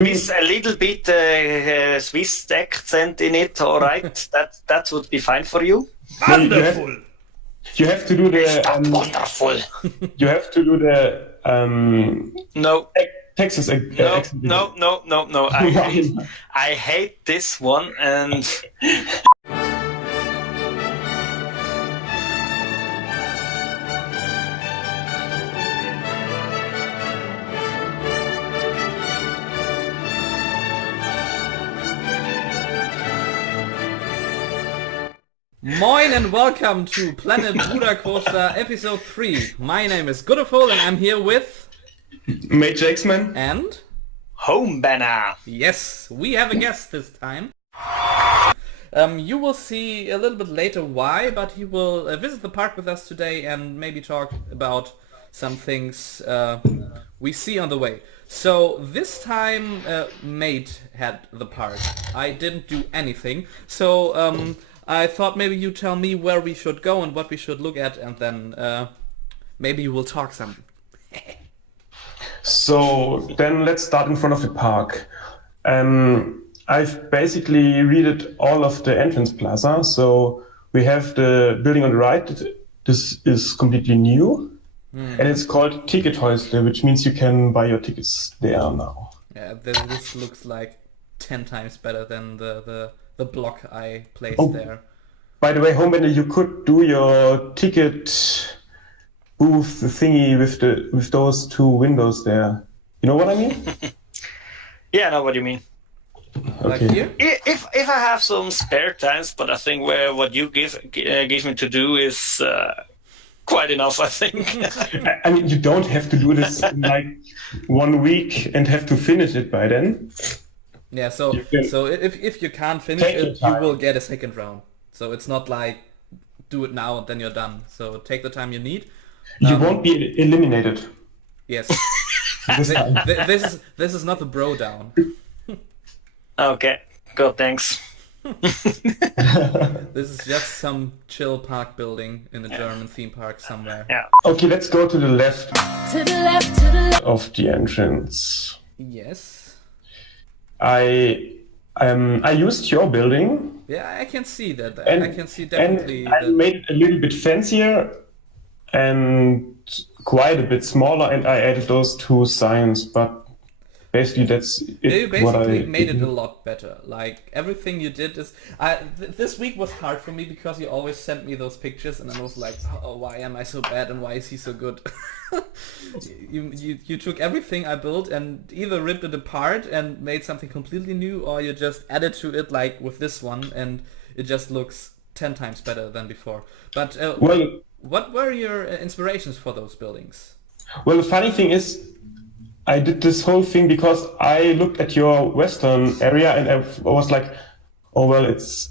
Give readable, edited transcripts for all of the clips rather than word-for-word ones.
With a little bit Swiss accent in it, all right. That would be fine for you. Wonderful. You have to do the. Wonderful. You have to do the. No. Texas. No. I hate this one and. Moin and welcome to Planet Brudercoaster Episode 3. My name is Guestappearance and I'm here with... Mate Jacksman. And... Homebanner. Yes, we have a guest this time. You will see a little bit later why, but he will visit the park with us today and maybe talk about some things we see on the way. So this time Mate had the park. I didn't do anything. So I thought maybe you tell me where we should go and what we should look at, and then maybe you will talk some. So then let's start in front of the park. I've basically read all of the entrance plaza. So we have the building on the right. This is completely new. And it's called Tickethäusle, which means you can buy your tickets there now. Yeah, this looks like 10 times better than the block I placed there. By the way, Homebanner, you could do your ticket booth thingy with those two windows there. You know what I mean? Yeah, I know what you mean. Like Okay. here? If I have some spare times, but I think what you give me to do is quite enough, I think. I mean, you don't have to do this in like 1 week and have to finish it by then. Yeah, so You can if you can't finish take your it, you time. will get a second round. So it's not like do it now and then you're done. So take the time you need. You won't be eliminated Yes. this time. This is not the bro down. Okay, good, thanks. This is just some chill park building in a German theme park somewhere. Yeah. Okay, let's go to the left To the left, to the left. of the entrance. Yes. I used your building Yeah, I can see that. and, I can see definitely and I that. made it a little bit fancier and quite a bit smaller, and I added those two signs, but basically that's it. You what I basically made it did. a lot better. Like everything you did is. This week was hard for me because you always sent me those pictures, and I was like, oh, why am I so bad, and why is he so good? you took everything I built and either ripped it apart and made something completely new, or you just added to it like with this one, and it just looks 10 times better than before. But Well, what were your inspirations for those buildings? well, the funny thing is, I did this whole thing because I looked at your western area and I was like, oh well,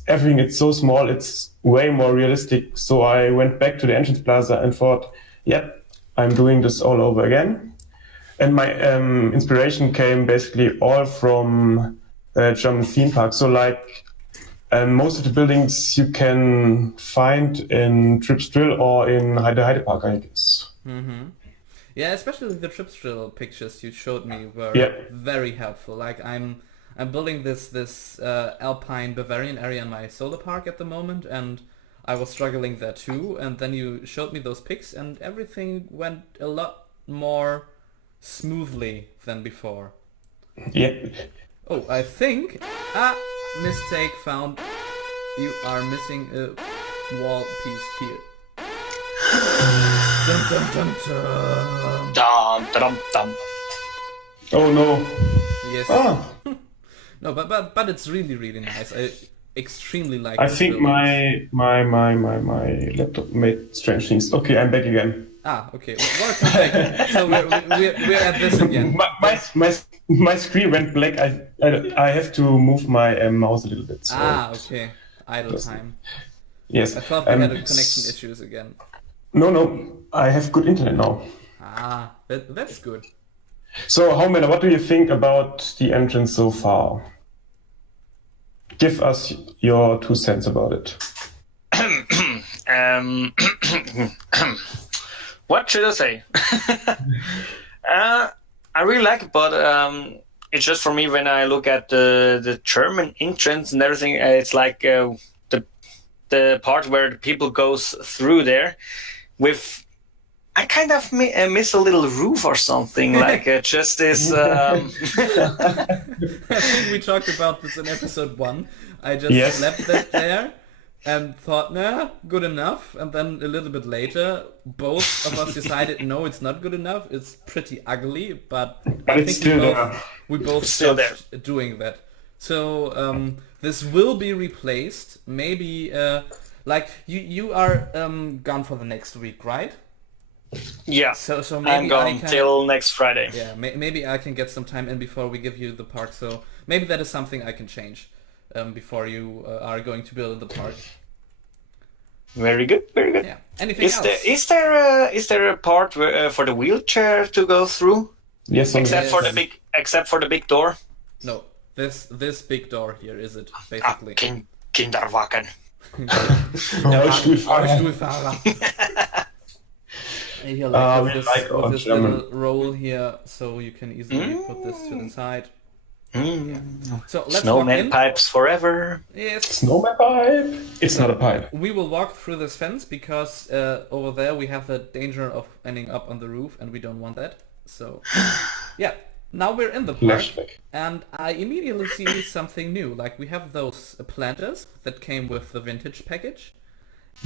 everything. It's so small. It's way more realistic. So I went back to the entrance plaza and thought, yep, I'm doing this all over again. And my inspiration came basically all from German theme parks. So like most of the buildings you can find in Tripsdrill or in the Heide Park, I guess. Mm-hmm. Yeah, especially the Tripsdrill pictures you showed me were Yeah. very helpful. Like I'm building this alpine Bavarian area in my solar park at the moment, and I was struggling there too. And then you showed me those pics, and everything went a lot more smoothly than before. Yeah. Oh, I think a mistake found. You are missing a wall piece here. Dun, dun, dun, dun. Dum, dum, dum. Oh no. Yes. Ah. No, but it's really nice. I extremely like. I this think building. my laptop made strange things. Okay, I'm back again. Ah, okay. Welcome back. So we're at this again. My screen went black. I have to move my mouse a little bit. So. Ah, okay. Idle time. Yes. I thought we had connection issues again. No. I have good internet now. Ah, that's good. So, Homebanner, what do you think about the entrance so far? Give us your 2 cents about it. What should I say? I really like it, but it's just for me when I look at the German entrance and everything. It's like the part where the people goes through there with. I kind of miss a little roof or something like just this. I think we talked about this in episode 1. I just left that there and thought, nah, good enough. And then a little bit later, both of us decided, no, it's not good enough. It's pretty ugly, but I think we both still there doing that. So this will be replaced. Maybe like you are gone for the next week, right? Yeah, so maybe I'm gone till next Friday. Yeah, maybe I can get some time in before we give you the park. So maybe that is something I can change before you are going to build the park. Very good, very good. Yeah. Anything else? Is there a part where, for the wheelchair to go through? Yes, except for the big door. No, this big door here is it basically. Kinderwagen. Rollstuhlfahrer. Here, like with this little roll here, so you can easily put this to the side. Yeah. So let's Snowman pipes forever. Yes. Snowman pipe. It's not a pipe. We will walk through this fence because over there we have the danger of ending up on the roof, and we don't want that. So, yeah. Now we're in the park, and I immediately see something new. Like we have those planters that came with the vintage package.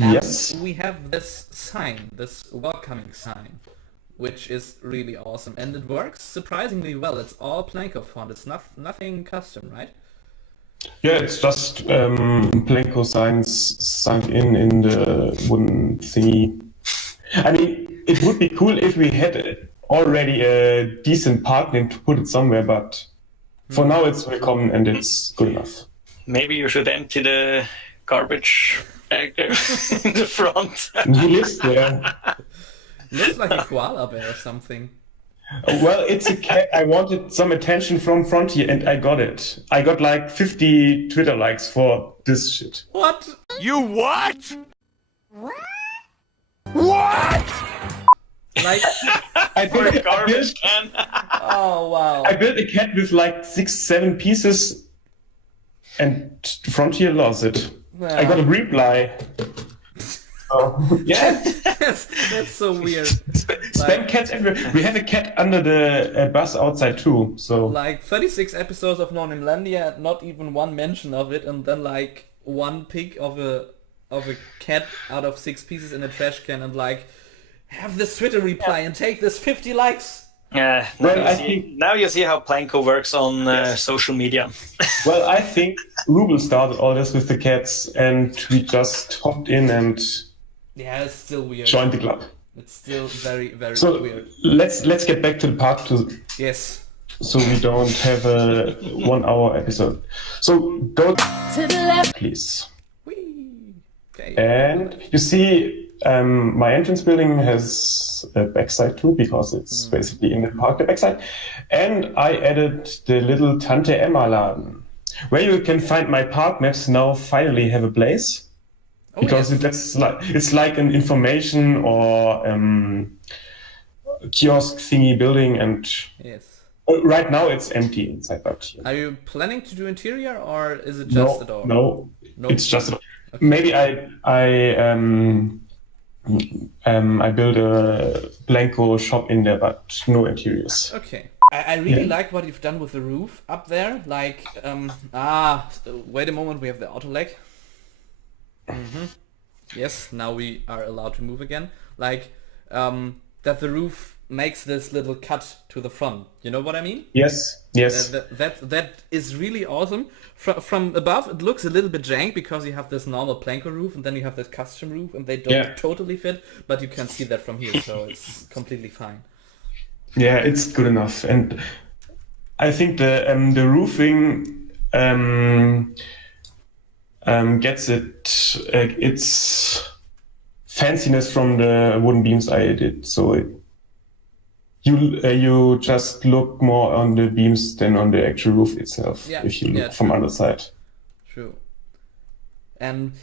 And yes. We have this sign, this welcoming sign, which is really awesome, and it works surprisingly well. It's all Planko font. It's nothing custom, right? Yeah, it's just Planko signs sunk in the wooden thingy. I mean, it would be cool if we had already a decent part name to put it somewhere, but for now it's very common and it's good enough. Maybe you should empty the garbage bag there in the front. He lives there. Looks like a koala bear or something. Well, it's a cat. I wanted some attention from Frontier and I got it. I got like 50 Twitter likes for this shit. What? You what? What? Like I built a garbage can. Oh wow. I built a cat with like 6-7 pieces and Frontier lost it. Yeah. I got a reply. Oh, yeah. That's so weird. Spam cats everywhere. We have a cat under the bus outside too. So like 36 episodes of Non-Imlandia, not even one mention of it, and then like one pic of a cat out of 6 pieces in a trash can, and like have this Twitter reply and take this 50 likes. Yeah, now you see how Planko works on social media. Well, I think Ruble started all this with the cats, and we just hopped in and it's still weird. Joined the club. It's still very, very weird. Let's get back to the park Yes. So we don't have a 1 hour episode. So go To the left. please. Whee. Okay. And you see, my entrance building has a backside too, because it's basically in the park, the backside. And I added the little Tante Emma Laden, where you can find my park maps now finally have a place. Because it's like an information or kiosk thingy building, and yes. Right now it's empty inside. But are you planning to do interior, or is it just a door? No, it's just a door. Okay. Maybe I build a Blanco shop in there, but no interiors. Okay. I really like what you've done with the roof up there. Like, wait a moment, we have the auto lag. Yes, now we are allowed to move again. Like, that the roof makes this little cut to the front. You know what I mean? Yes. That is really awesome. From above, it looks a little bit jank because you have this normal Planko roof and then you have this custom roof, and they don't totally fit. But you can see that from here, so it's completely fine. Yeah, it's good enough, and I think the roofing gets its fanciness from the wooden beams I did. So you just look more on the beams than on the actual roof itself if you look from other side. True. And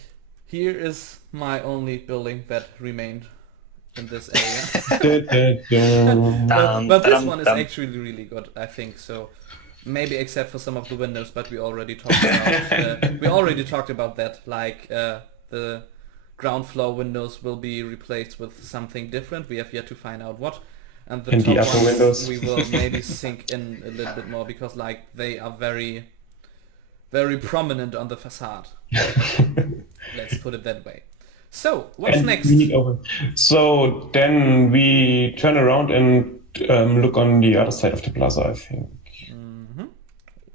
here is my only building that remained in this area. but this one is actually really good, I think. So maybe except for some of the windows, but we already talked about that. Like the ground floor windows will be replaced with something different. We have yet to find out what. And the And the top upper ones windows. we will maybe sink in a little bit more because like they are very, very prominent on the facade. Let's put it that way. So what's And next? we need over. So then we turn around and look on the other side of the plaza, I think.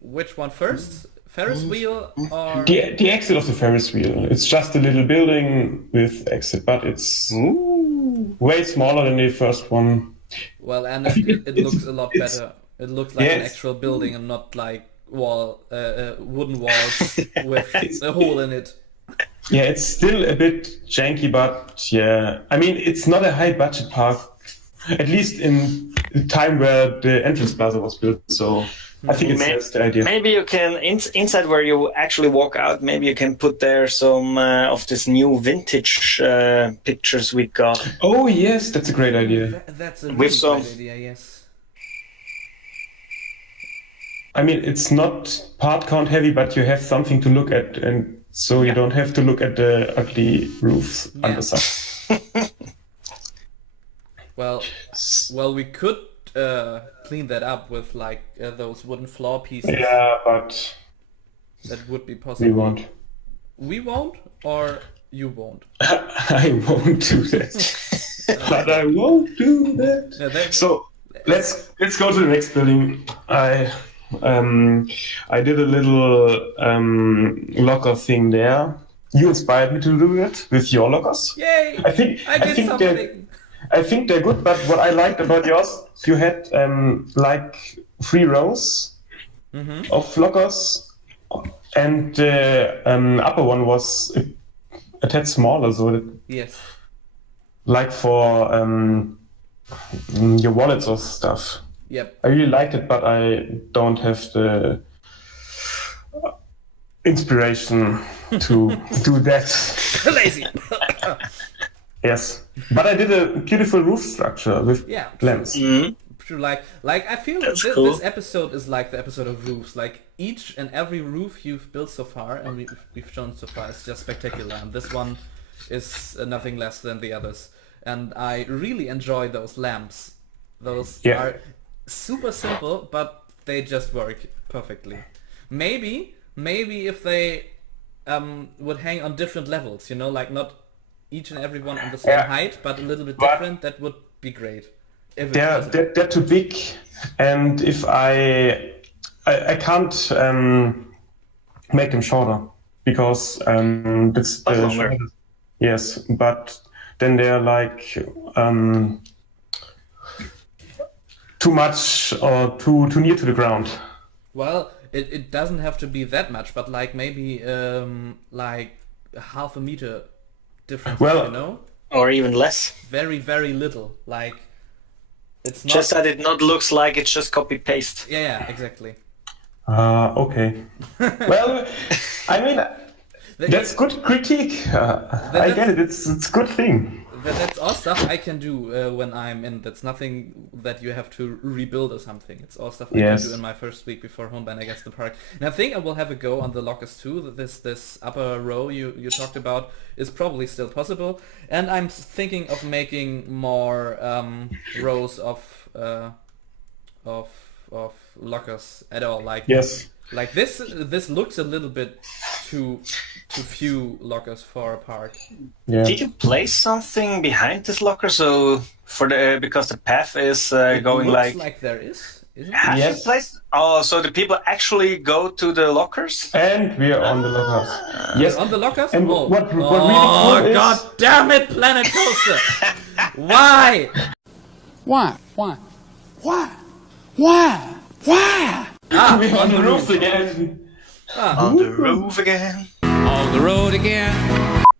Which one first? Ferris wheel or The exit of the Ferris wheel. It's just a little building with exit, but it's way smaller than the first one. well, and think it looks a lot it's- better. It looks like an Yes. actual building and not like wooden walls with a hole in it. Yeah, it's still a bit janky, but yeah. I mean, it's not a high budget park, at least in the time where the entrance plaza was built. So I think that's the idea. Maybe you can inside where you actually walk out. Maybe you can put there some of this new vintage pictures we got. Oh yes, that's a great idea. That's a With really some- great idea, yes. I mean, it's not part count heavy, but you have something to look at, and so you don't have to look at the ugly roofs on the side. Well, we could clean that up with like those wooden floor pieces. Yeah, but That would be possible. we won't. We won't, or you won't. I won't do that. But I won't do that. Yeah, that- So let's go to the next building. I did a little locker thing there. You inspired me to do it with your lockers. Yay! I think I did think something. I think they're good. But what I liked about yours, you had like 3 rows of lockers, and the upper one was a tad smaller, so that, Yes. like for your wallets or stuff. Yep. I really liked it, but I don't have the inspiration to do that. Lazy. Yes, but I did a beautiful roof structure with Yeah. lamps. True. Like I feel That's this, cool. this episode is like the episode of roofs. Like each and every roof you've built so far, and we've shown so far, is just spectacular. And this one is nothing less than the others. And I really enjoy those lamps. Those Yeah. are super simple, but they just work perfectly. Maybe if they would hang on different levels, you know, like not each and every one on the same Yeah. height, but a little bit But- different, that would be great. If it's They're, possible. they're too big, and if I can't make them shorter because it's the longer. shortest. Yes, but then they're like too much or too near to the ground. Well, it doesn't have to be that much, but like maybe like half a meter difference, Well- you know? Or even less. Very, very little. Like it's not Just that it not looks like it's just copy paste. yeah, exactly. Okay. Well, I mean, that's good critique. I get it. It's a good thing. That's all stuff I can do when I'm in. That's nothing that you have to rebuild or something. It's all stuff I Yes. can do in my first week before Homebanner gets the park. And I think I will have a go on the lockers too. This upper row you talked about is probably still possible. And I'm thinking of making more rows of lockers at all. Like Yes. like this looks a little bit too few lockers for a park. Yeah. Did you place something behind this locker so for the because the path is going Looks like there is, isn't it? have Yes. you placed? Oh, so the people actually go to the lockers? And we are on the lockers. Yes. On the lockers? And oh. what really Oh, cool is... god damn it, Planet Coaster! Why? Why? Why? Why? Why? Why? We're on the roof again. On the roof again. On the road again.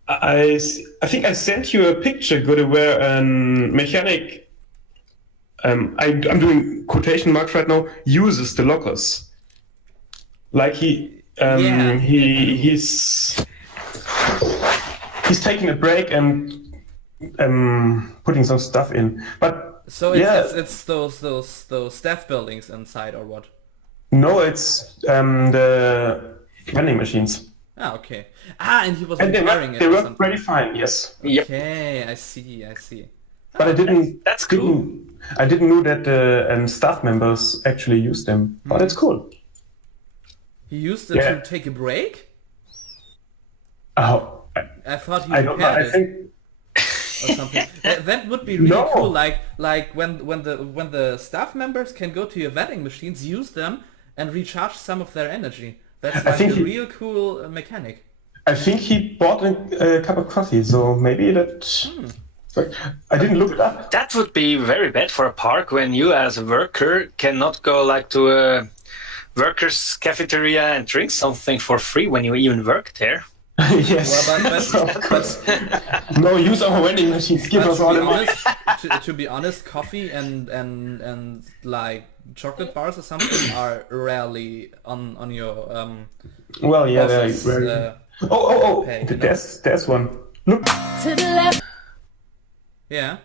I think I sent you a picture, Gude, where a mechanic, I'm doing quotation marks right now, uses the lockers. Like Yeah. he's taking a break and putting some stuff in. But So yeah. it's those staff buildings inside or what? No, it's the vending machines. Ah, okay. Ah, and he was And repairing it they or work something. pretty fine, yes. Yep. Okay, I see. But I didn't. That's cool. I didn't know that the staff members actually use them. But it's cool. He used it Yeah. to take a break? Oh, I thought he I don't know. repaired I it think or something. That would be really No. cool. Like when the staff members can go to your vending machines, use them, and recharge some of their energy. That's like think a he- real cool mechanic. I think he bought a cup of coffee, so maybe that. I didn't look it up. That would be very bad for a park when you as a worker cannot go like to a workers cafeteria and drink something for free when you even work there. Yes. Well, Of course. No, use our vending machines. Give us to all be the money. honest, to be honest, coffee and like chocolate bars or something are rarely on your Well, yeah, they're bosses, very. Oh! pay, you know? There's one. Look. To the left, yeah.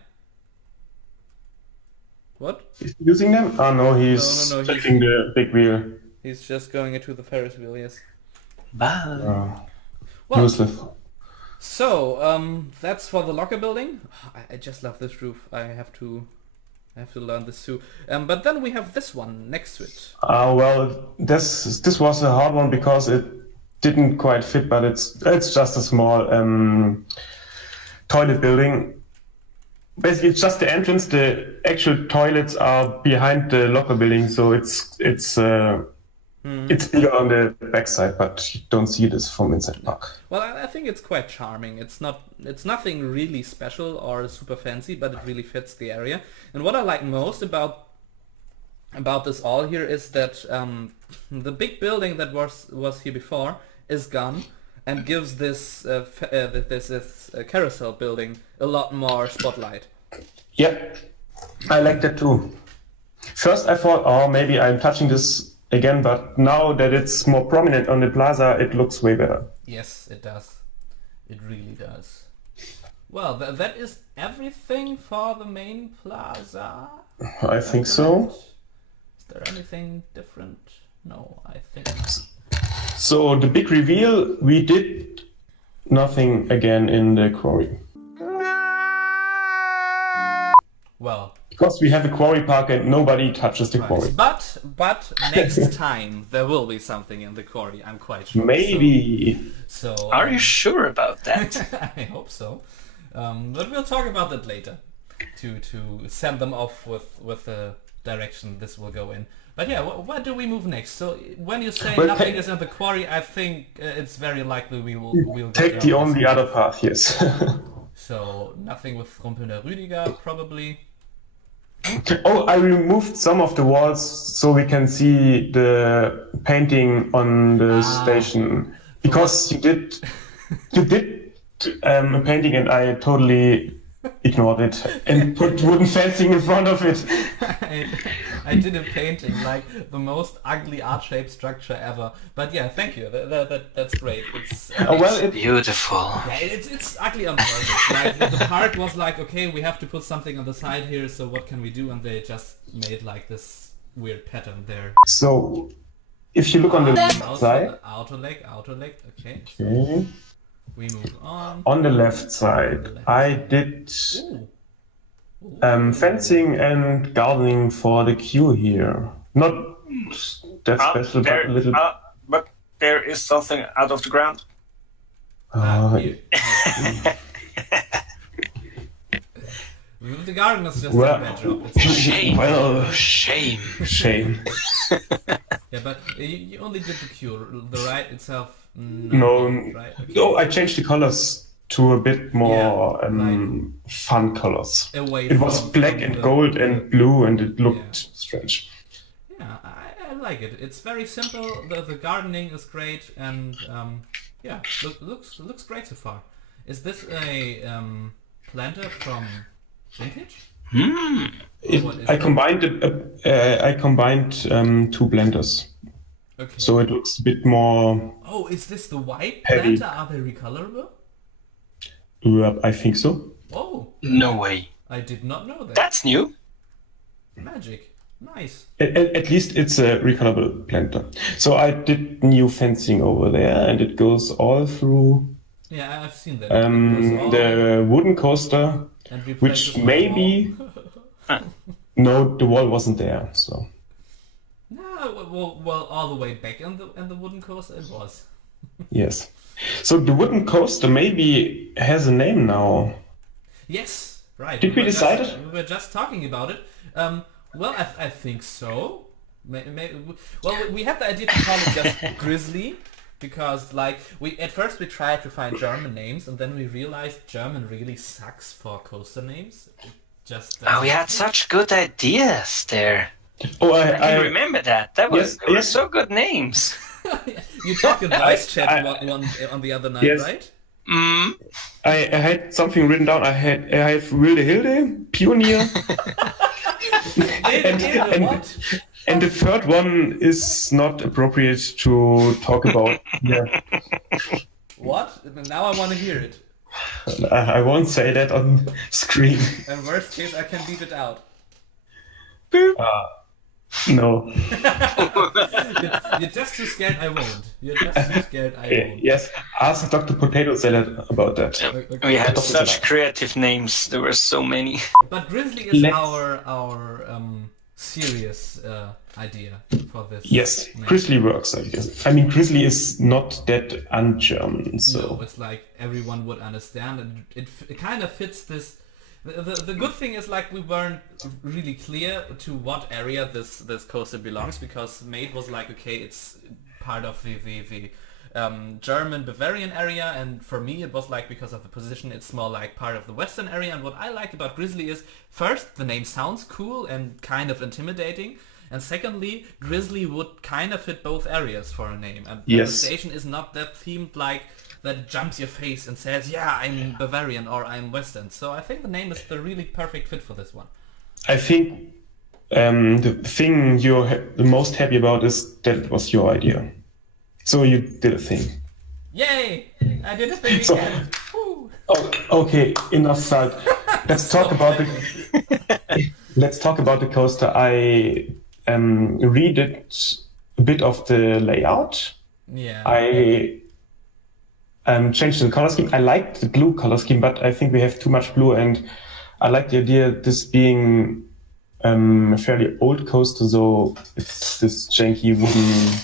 What? Is he using them? Oh no, he's No, checking the big wheel. He's just going into the Ferris wheel. Yes. Bye. Well, Useless. so that's for the locker building. I just love this roof. I have to learn this too. But then we have this one next to it. Well, this was a hard one because it didn't quite fit, but it's just a small toilet building. Basically, it's just the entrance. The actual toilets are behind the locker building, so it's bigger on the backside, but you don't see this from inside the park. Well, I think it's quite charming. It's nothing really special or super fancy, but it really fits the area. And what I like most about this all here is that the big building that was here before is gone and gives this carousel building a lot more spotlight. Yeah, I like that too. First, I thought, oh, maybe I'm touching this again, but now that it's more prominent on the plaza, it looks way better. Yes, it does. It really does. Well, that is everything for the main plaza. I think so. Is there anything different? No, I think not. So the big reveal, we did nothing again in the quarry. Well, Because we have a quarry park and nobody touches the quarry. but next time there will be something in the quarry. I'm quite sure. Maybe. So. Are you sure about that? I hope so. But we'll talk about that later. To send them off with the direction this will go in. But yeah, where do we move next? So when you say Well, nothing is in the quarry, I think it's very likely we'll go Take down the only this- other path, yes. So nothing with Rumpelnder Rüdiger probably. Oh, I removed some of the walls so we can see the painting on the station. Because you did a painting and I totally ignored it and put wooden fencing in front of it. I did a painting like the most ugly art-shaped structure ever. But yeah, thank you. That's great. It's Beautiful. yeah, it's ugly on purpose. Like the park was like, okay, we have to put something on the side here, so what can we do? And they just made like this weird pattern there. So, if you look on the left side, Outer leg. Okay. okay, We move on. on the left side, I did Ooh. fencing and gardening for the queue here. Not that special, but a little. But there is something out of the ground. Here. The garden is just Well, a bad job. It's fine. Shame. Well, Shame. shame. Yeah, but you only did the cure. The ride itself. No, Right. Okay. no, I changed the colors to a bit more Yeah, fun colors. Away It was from- black from and the- gold and blue, and it looked Yeah. strange. Yeah, I like it. It's very simple. The gardening is great, and yeah, looks great so far. Is this a planter from Vintage? What is I it? combined two blenders, Okay. so it looks a bit more. Oh, is this the white Heavy. planter? Are they recolorable? I think so. Oh, No way. I did not know that. That's new. Magic. Nice. At least it's a recolorable planter. So I did new fencing over there, and it goes all through Yeah, I've seen that. It goes all the wooden coaster, and replaces which my maybe no, the wall wasn't there. So No, well, all the way back in the wooden coaster it was. yes, so the wooden coaster maybe has a name now. Yes, right. Did we decide it? We were just talking about it. Well, I think so. Well, we had the idea to call it just Grizzly, because like at first we tried to find German names, and then we realized German really sucks for coaster names. It just Oh, we had such good ideas there. Oh, I can remember that. That was Yes, they were yes. so good names. You talked in voice chat one on the other night, Yes. right? I had something written down. I have Wilde Hilde, Pioneer, What? and the third one is not appropriate to talk about. Yeah, What? Now I want to hear it. I won't say that on screen. In worst case, I can beat it out. No. You're just too scared I won't. You're just too scared I won't. Yes, ask Dr. Potato Salad about that. We had such creative names. There were so many. But Grizzly is Let's- our serious idea for this. Yes, name. Grizzly works, I guess. I mean, Grizzly is not that un-German, so... No, it's like everyone would understand, and it kind of fits this. The good thing is like we weren't really clear to what area this coaster belongs, because Mate was like, okay, it's part of the German Bavarian area, and for me it was like, because of the position, it's more like part of the Western area. And what I like about Grizzly is, first, the name sounds cool and kind of intimidating, and secondly, Grizzly would kind of fit both areas for a name. And the Yes. station is not that themed like that jumps your face and says, yeah, I'm Bavarian or I'm Western. So I think the name is the really perfect fit for this one. I think the thing you're the most happy about is that it was your idea. So you did a thing. Yay! I did a thing So- again. Woo. Oh, okay, enough said. Let's talk about the coaster. I redid a bit of the layout. Yeah. I changed the color scheme. I liked the blue color scheme, but I think we have too much blue, and I like the idea of this being a fairly old coaster, so it's this janky wooden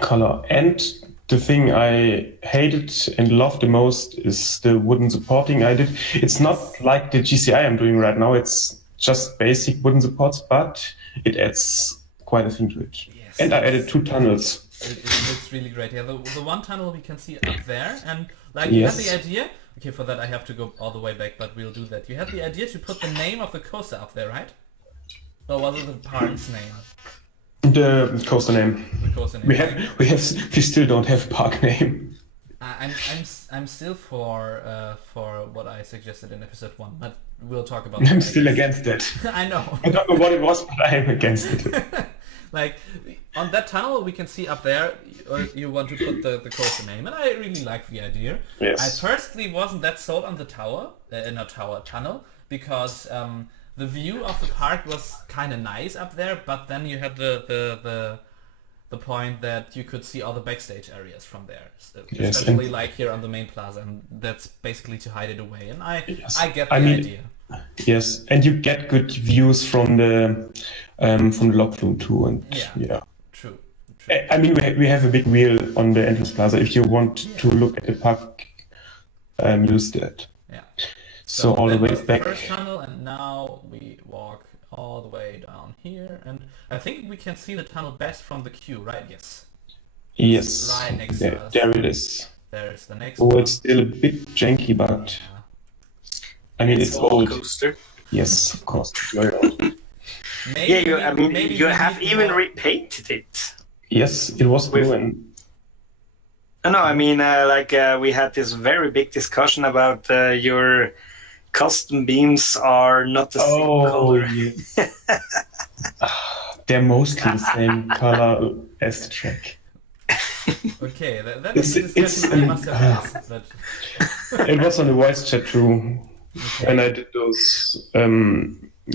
color. And the thing I hated and loved the most is the wooden supporting I did. It's not like the GCI I'm doing right now. It's just basic wooden supports, but it adds quite a thing to it. Yes. And I added 2 tunnels. It looks really great. Yeah, the one tunnel we can see up there, and like Yes. you had the idea. Okay, for that I have to go all the way back, but we'll do that. You had the idea to put the name of the coaster up there, right? Or was it the park's name? The coaster name. The coaster name. We still don't have a park name. I'm still for what I suggested in episode 1, but we'll talk about that. I'm still against it. I know. I don't know what it was, but I am against it. Like on that tunnel we can see up there, you want to put the coaster name, and I really like the idea. Yes. I personally wasn't that sold on the tunnel, because the view of the park was kind of nice up there, but then you had the point that you could see all the backstage areas from there, Yes, especially and- like here on the Mainplaza, and that's basically to hide it away. And Yes. I get the I mean- idea. Yes, and you get good views from the log flume too, and yeah. True. I mean, we have a big wheel on the entrance plaza. If you want to look at the park, use that. Yeah. So all the that way was back. The first tunnel, and now we walk all the way down here, and I think we can see the tunnel best from the queue, right? Yes. Yes, Right next to there, us. there it is. There's the next Oh, one. it's still a bit janky, but I mean, it's Roller old. coaster. Yes, of course. Very old. Maybe Yeah, maybe you we have need even more- repainted it. Yes, it was blue and No, I mean, we had this very big discussion about your custom beams are not the same color. yeah. They're mostly the same color as the track. Okay, that It's- is a discussion we it's- must have asked, but It was on the voice chat too, and I did those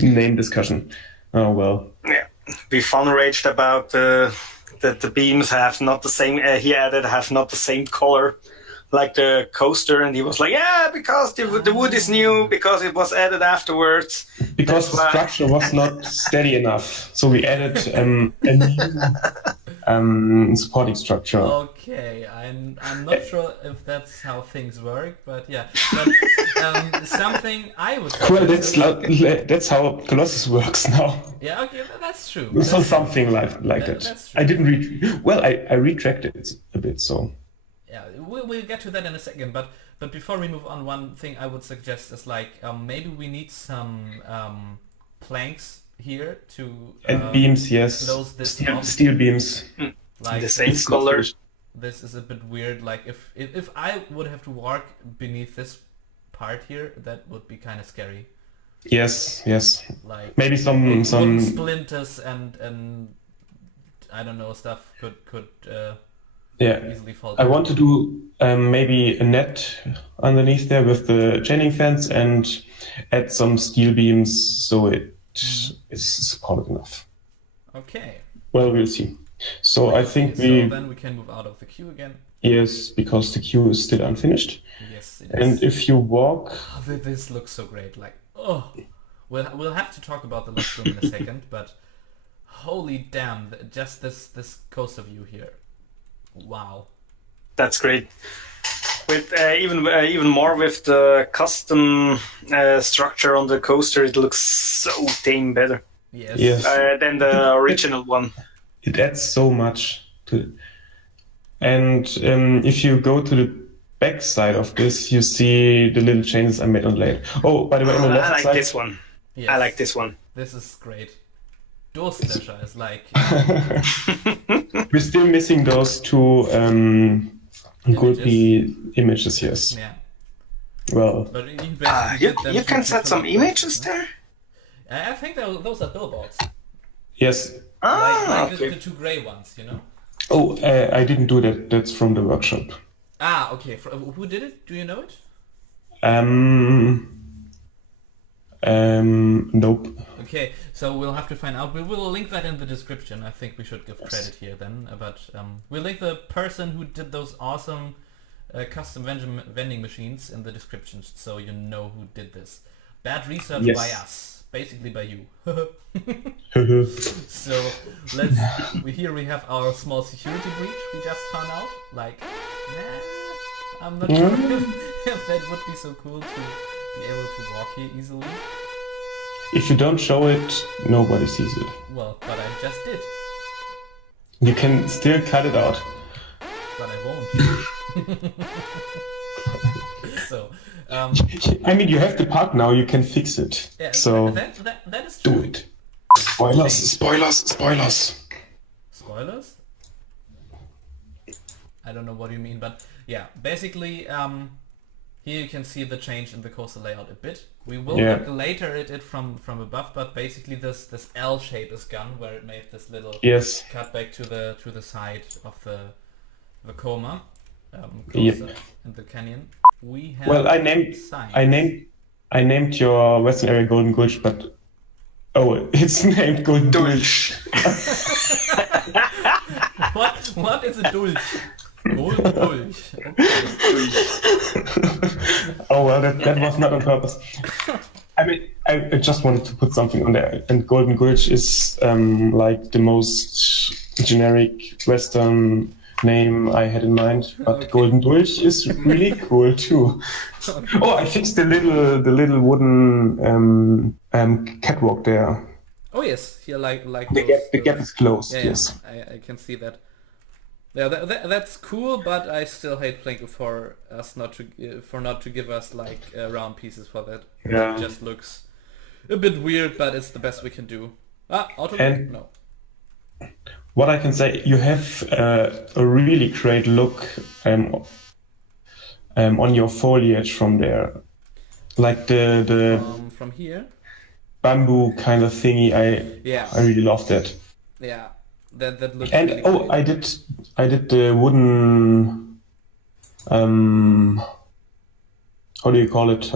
name discussion. Oh well. Yeah, we fun raged about that the beams have not the same. He added have not the same color like the coaster, and he was like, "Yeah, because the wood is new because it was added afterwards." Because the structure was not steady enough, so we added a new supporting structure. Okay, I'm not sure if that's how things work, but yeah. But something I would Well, suggest that's how Colossus works now. yeah, okay, that's true. So That's something like that. that's true. I didn't read. Well, I retracted it a bit. So Yeah, we'll get to that in a second, but before we move on, one thing I would suggest is like maybe we need some planks here to and beams, yes, close this off. steel beams. Like The same color. this is a bit weird. Like if I would have to walk beneath this part here, that would be kind of scary. Yes. Like Maybe some wooden splinters and I don't know, stuff could yeah. easily fall I down. want to do maybe a net underneath there with the chaining fence and add some steel beams so it is supported enough. Okay. Well, we'll see. So I think So we then we can move out of the queue again. yes, because the queue is still unfinished. Yes, it And is. if you walk, Oh, this looks so great. Like, oh, we'll have to talk about the loft room in a second, but holy damn, just this coaster view here. Wow. That's great. With even more with the custom structure on the coaster, it looks so dang better Yes. than the original one. it adds so much to it. And if you go to the back side of this, you see the little changes I made on layer. Oh, by the way, on the I left like side, this one. Yes. I like this one. This is great. Durstlöscher is like we're still missing those two Gulpi images, yes. yeah. Well, But you basically You, did them you can to set some collect images boxes, there. no? I think those are billboards. yes. Like Okay. the two grey ones, you know? Oh, I didn't do that. That's from the workshop. Ah, okay. Who did it? Do you know it? Nope. Okay, so we'll have to find out. We will link that in the description. I think we should give credit here then. But we'll link the person who did those awesome custom vending machines in the description, so you know who did this. Bad research Yes. by us, basically by you. Well, So here we have our small security breach we just found out. Like, nah, I'm not sure if that would be so cool to be able to walk here easily. if you don't show it, nobody sees it. Well, but I just did. You can still cut it out. But I won't. So, I mean, you have the part now. You can fix it. yeah, So that is true. do it. Spoilers! Spoilers? I don't know what you mean, but yeah, basically, here you can see the change in the coaster layout a bit. We will Yeah. look later at it from above, but basically this L shape is gone, where it made this little Yes. cut back to the side of the coma Yep. coaster in the canyon. We have Well, I named your Western area Golden Gulch, but it's named Golden Gulch. What is a dulch? Golden Gulch. Oh well, that was not on purpose. I mean, I just wanted to put something on there. And Golden Gulch is like the most generic Western name I had in mind, but Okay. Golden Gulch is really cool too. Oh, I fixed the little wooden catwalk there. Oh yes, here like The gap is closed. Yeah, Yes. I can see that. Yeah, that's cool, but I still hate Planko for us not to give us like round pieces for that. Yeah. It just looks a bit weird, but it's the best we can do. Auto And- no. What I can say, you have a really great look on your foliage from there, like the From here. bamboo kind of thingy. Yeah. I really love that. Yeah. That looks. And really great. I did the wooden how do you call it?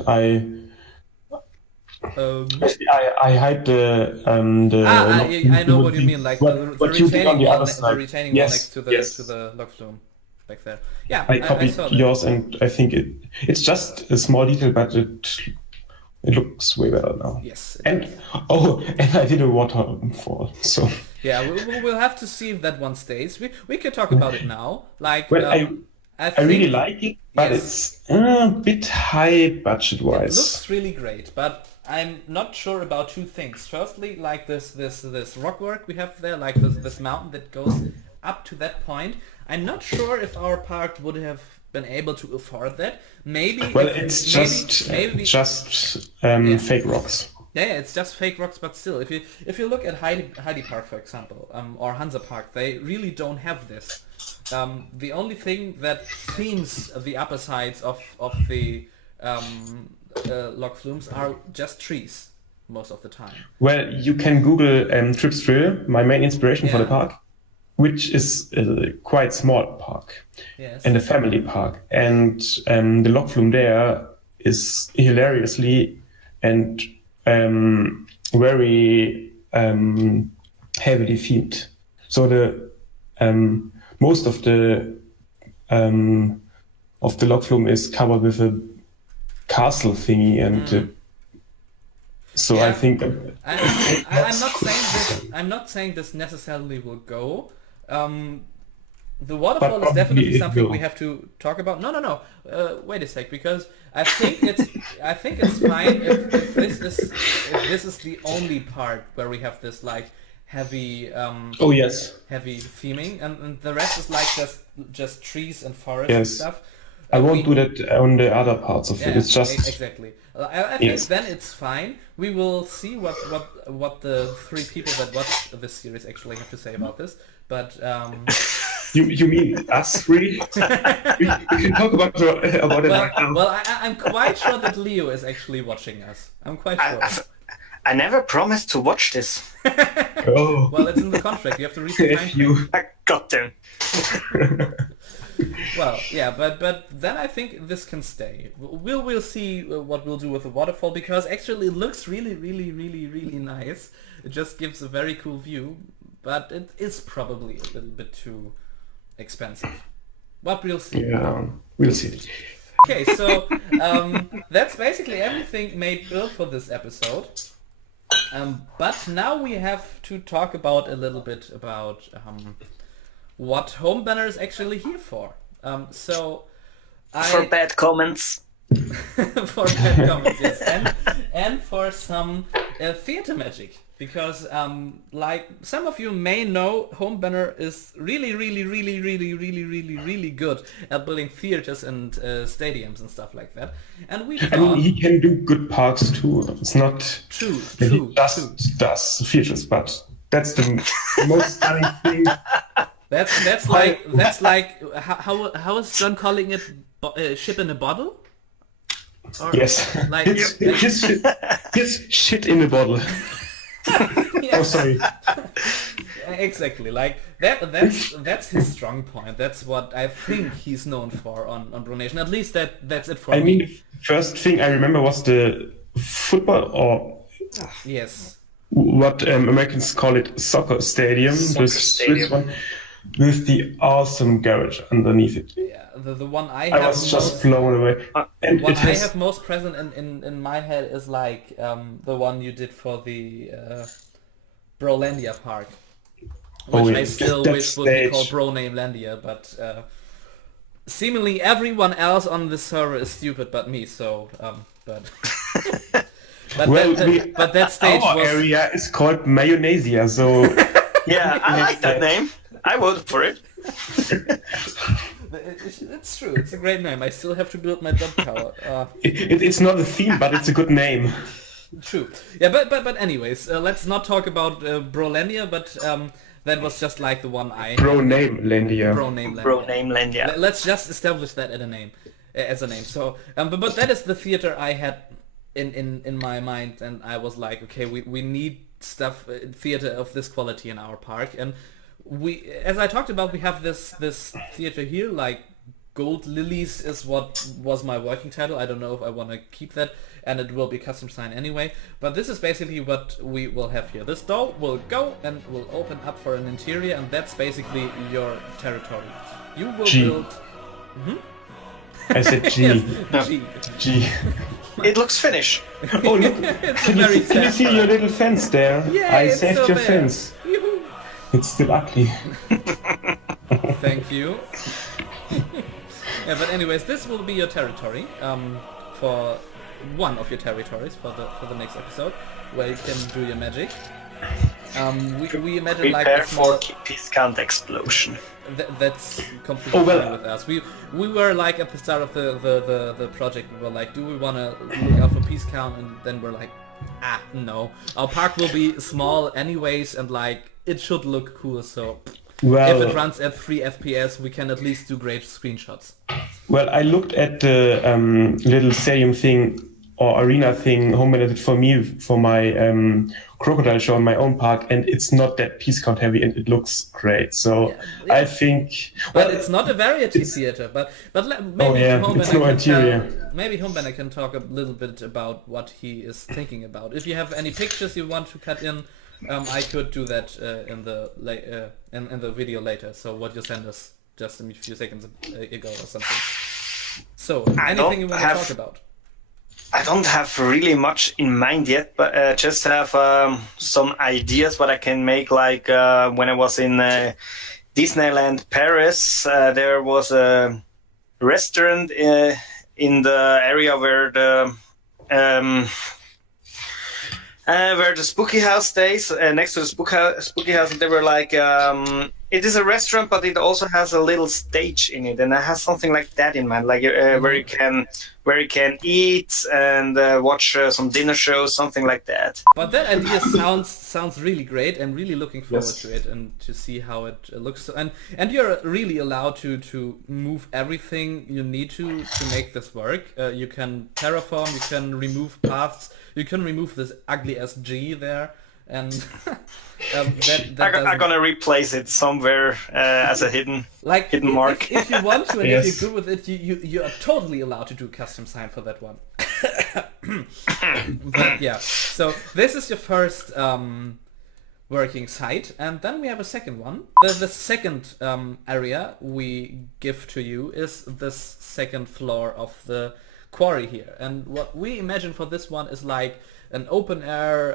I hide the I know what you mean, like the what you did on retaining the wall, other the side. retaining wall Yes, next to yes. the log flume back there. Yeah, I I copied saw that. yours, and I think it's just a small detail, but it looks way better now. Yes. it And does. and I did a waterfall. So Yeah, we'll have to see if that one stays. We could talk about it now. Like, well, I think really like it, but yes. it's a bit high budget It wise. looks really great, but I'm not sure about two things. Firstly, like this rock work we have there, like this mountain that goes up to that point. I'm not sure if our park would have been able to afford that. Maybe. Well, if- it's maybe just fake rocks. Yeah, it's just fake rocks, but still, if you look at Heidi Park, for example, or Hansa Park, they really don't have this. The only thing that themes the upper sides of the log flumes are just trees most of the time. Well, you can Google Trips Drill, my main inspiration for the Yeah. park, which is a quite small park Yes. and a family park. And the log flume there is hilariously and very heavily themed. So the most of the log flume is covered with a castle thingy, and so Yeah. I think I'm not saying this necessarily will go. The waterfall is probably definitely it something will. we have to talk about. No. Wait a sec, because I think it's fine if this is the only part where we have this like heavy oh yes, heavy theming, and the rest is like just trees and forest Yes. and stuff. I won't do that on the other parts of Yeah, it. It's just exactly. I think Yes. then it's fine. We will see what the three people that watch this series actually have to say about this. But you mean us three? we can talk about it right now. well, I'm quite sure that Leo is actually watching us. I'm quite sure. I never promised to watch this. Oh, Well, it's in the contract. You have to read the if you I got them. Well, yeah, but then I think this can stay. We'll see what we'll do with the waterfall, because actually it looks really nice. It just gives a very cool view, but it is probably a little bit too expensive. But we'll see. yeah, we'll see. Okay, so that's basically everything made built for this episode. But now we have to talk about a little bit about what Homebanner is actually here for. For bad comments. For bad comments, yes, and for some theater magic, because like some of you may know, Homebanner is really good at building theaters and stadiums and stuff like that. And we I mean, thought, he can do good parks too. It's not true, that he just does features, but that's the most stunning thing. That's like how is John calling it? Ship in a bottle? Or, Yes, Like, his shit in a bottle. yeah, Oh, sorry. exactly. Like that's his strong point. That's what I think he's known for on Brunation. At least that's it for I me. mean, the first thing I remember was the football, or Yes. what Americans call it, soccer stadium. Soccer The Swiss stadium. one, with the awesome garage underneath it. Yeah. The one I I have was just most, blown away. And what it I has, have most present in my head is like the one you did for the Brolandia Park, which Oh, I yeah. still That wish would be stage. called Bronamelandia, but seemingly everyone else on the server is stupid but me. So, but well, but that stage our was area is called Mayonasia, so Yeah, I like that name. I voted for it. it's true. It's a great name. I still have to build my jump tower. it's not a theme, but it's a good name. True. Yeah, but anyways, let's not talk about Brolandia, but that was just like the one I Pro name, Landia. Bronamelandia. Bro, nameland, yeah. Let's just establish that as a name. So, but that is the theater I had in my mind, and I was like, okay, we need stuff, theater of this quality in our park, and we, as I talked about, we have this theater here, like Gold Lilies is what was my working title. I don't know if I want to keep that, and it will be custom sign anyway. But this is basically what we will have here. This door will go and will open up for an interior, and that's basically your territory. You will G. build... I said G. Yes, G. G. It looks Finnish. Oh, look. It's Can very you sad. see your little fence there? Yeah, I it's saved still your there. fence. Yoo-hoo. It's still ugly. Thank you. Yeah, but anyways, this will be your territory for one of your territories for the next episode, where you can do your magic. We imagine like Prepare a small... for peace count explosion. That's completely Oh, well. fine with us. We were like at the start of the project, we were like, do we want to look out for peace count? And then we're like, no. Our park will be small anyways, and like it should look cool. So Well, if it runs at 3 FPS, we can at least do great screenshots. well, I looked at the little stadium thing or arena thing Homebanner did for me for my crocodile show in my own park, and it's not that piece count heavy, and it looks great. So Yeah. I think, But it's not a variety theater. But maybe yeah, it's no interior. Maybe Homebanner can talk a little bit about what he is thinking about. If you have any pictures you want to cut in, I could do that in the video later. So what you sent us just a few seconds ago or something. So anything you want to talk about? I don't have really much in mind yet, but just have some ideas what I can make. Like when I was in Disneyland Paris, there was a restaurant in the area where the Spooky House stays, next to the Spooky House. They were like, it is a restaurant, but it also has a little stage in it, and I have something like that in mind, like where you can eat and watch some dinner shows, something like that. But that idea sounds really great. I'm really looking forward Yes. to it and to see how it looks. And you're really allowed to move everything you need to make this work. You can terraform, you can remove paths, you can remove this ugly SG there, and I'm gonna replace it somewhere as a hidden mark. If you want to, and Yes. if you're good with it, you are totally allowed to do custom sign for that one. But yeah, so this is your first working site, and then we have a second one. The second area we give to you is this second floor of the quarry here, and what we imagine for this one is like an open air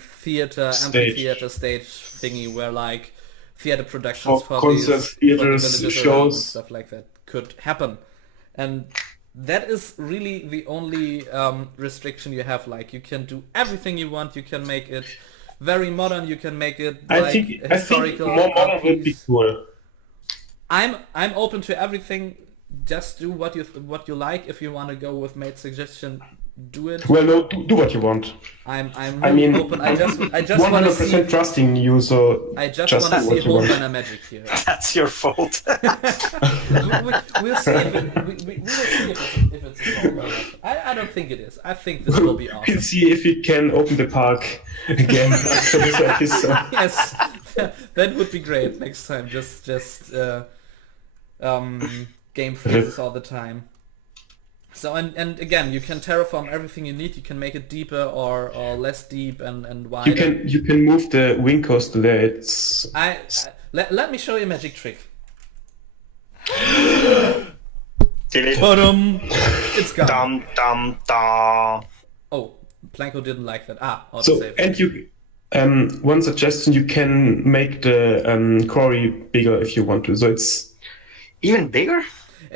theater, amphitheater stage thingy, where like theater productions For for concerts, these, for the theaters, villages shows. around and stuff like that could happen. And that is really the only restriction you have. Like, you can do everything you want. You can make it very modern. You can make it I like think historical. more modern would be piece. cool. I'm open to everything. Just do what you like. If you want to go with Mate's suggestion, do it. Well, no, do what you want. I'm I really mean, open. I just want to 100% see. trusting you, so I just just want to do see what you want. Homebanner magic here. That's your fault. We'll see we will see if it's a problem or not. I don't think it is. I think this will be awesome. We'll see if we can open the park again after this episode. Yes, that would be great next time. Just game freezes all the time. So and again, you can terraform everything you need. You can make it deeper or less deep and wider. You can move the wing coaster there. It's Let me show you a magic trick. Delete. It's gone. Dum dum dum. Oh, Planko didn't like that. Auto so save. and you one suggestion, you can make the quarry bigger if you want to. So it's Even bigger?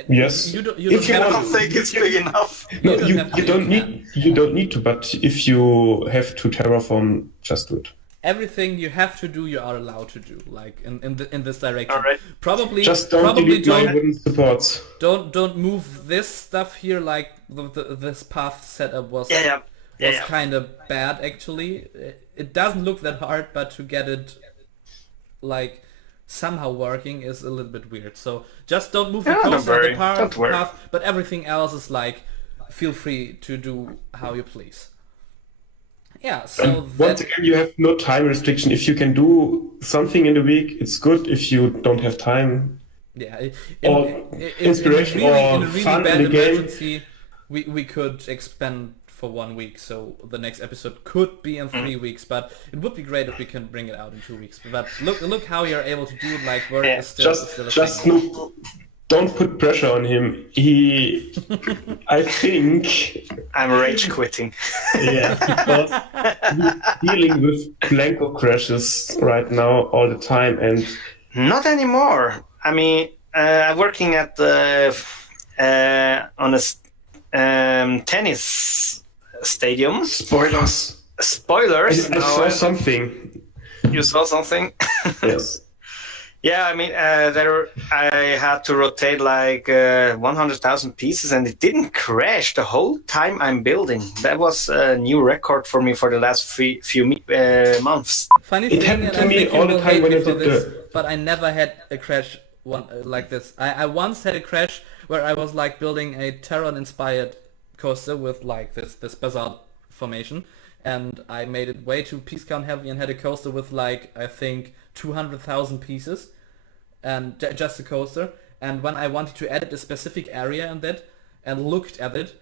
yes. You don't If you have I want- don't think it's big enough. No, don't you have to, don't you need you don't need to, but if you have to terraform, just do it. everything you have to do, you are allowed to do, like in this direction. All right. Probably Just don't probably delete my wooden supports. don't move this stuff here. Like this path setup was Yeah. kind of bad actually. It doesn't look that hard, but to get it like somehow working is a little bit weird. So just don't move the Yeah, don't coaster, worry. the Don't worry. path, but everything else is like feel free to do how you please. Yeah, so Once again, you have no time restriction. If you can do something in the week, it's good. If you don't have time, Yeah, Or inspiration or in a really fun bad in the game. emergency, we could expand for 1 week, so the next episode could be in 3 weeks, but it would be great if we can bring it out in 2 weeks. But look how you're able to do it, like work Yeah, is still a Just thing. Snoop, don't put pressure on him. I think, I'm rage quitting. yeah, because he's dealing with Blanco crashes right now all the time, and Not anymore. I mean, I'm working at on a tennis stadium. spoilers. Spoilers. I saw something. You saw something? Yes. Yeah, I mean, I had to rotate like 100,000 pieces, and it didn't crash the whole time I'm building. That was a new record for me for the last few months. Funny It thing, happened and to I me think you all the will time hate when me I for did this, the- but I never had a crash like this. I once had a crash where I was like building a Terran-inspired coaster with like this basalt formation, and I made it way too piece count heavy and had a coaster with like I think 200,000 pieces, and just a coaster. And when I wanted to edit a specific area in that and looked at it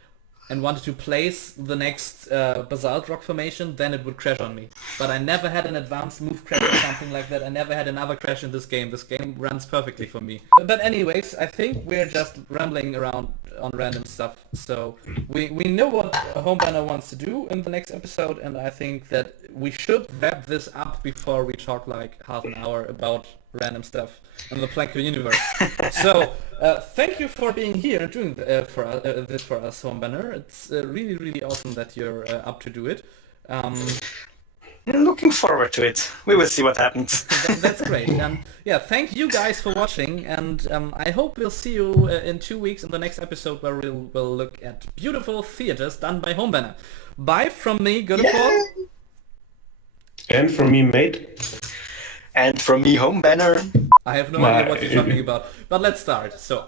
and wanted to place the next basalt rock formation, then it would crash on me. But I never had an advanced move crash or something like that. I never had another crash in this game. This game runs perfectly for me. But anyways, I think we're just rambling around on random stuff. So we know what Homebanner wants to do in the next episode, and I think that we should wrap this up before we talk like half an hour about random stuff in the Planko universe. So thank you for being here and doing this for us, Homebanner. It's really awesome that you're up to do it. Looking forward to it. We will see what happens. That's great. And yeah, thank you guys for watching, and I hope we'll see you in 2 weeks in the next episode where we'll look at beautiful theaters done by Homebanner. Bye from me, Guestappearance. And from me, mate. And from me, Homebanner. I have no idea what you're talking about, but let's start. So.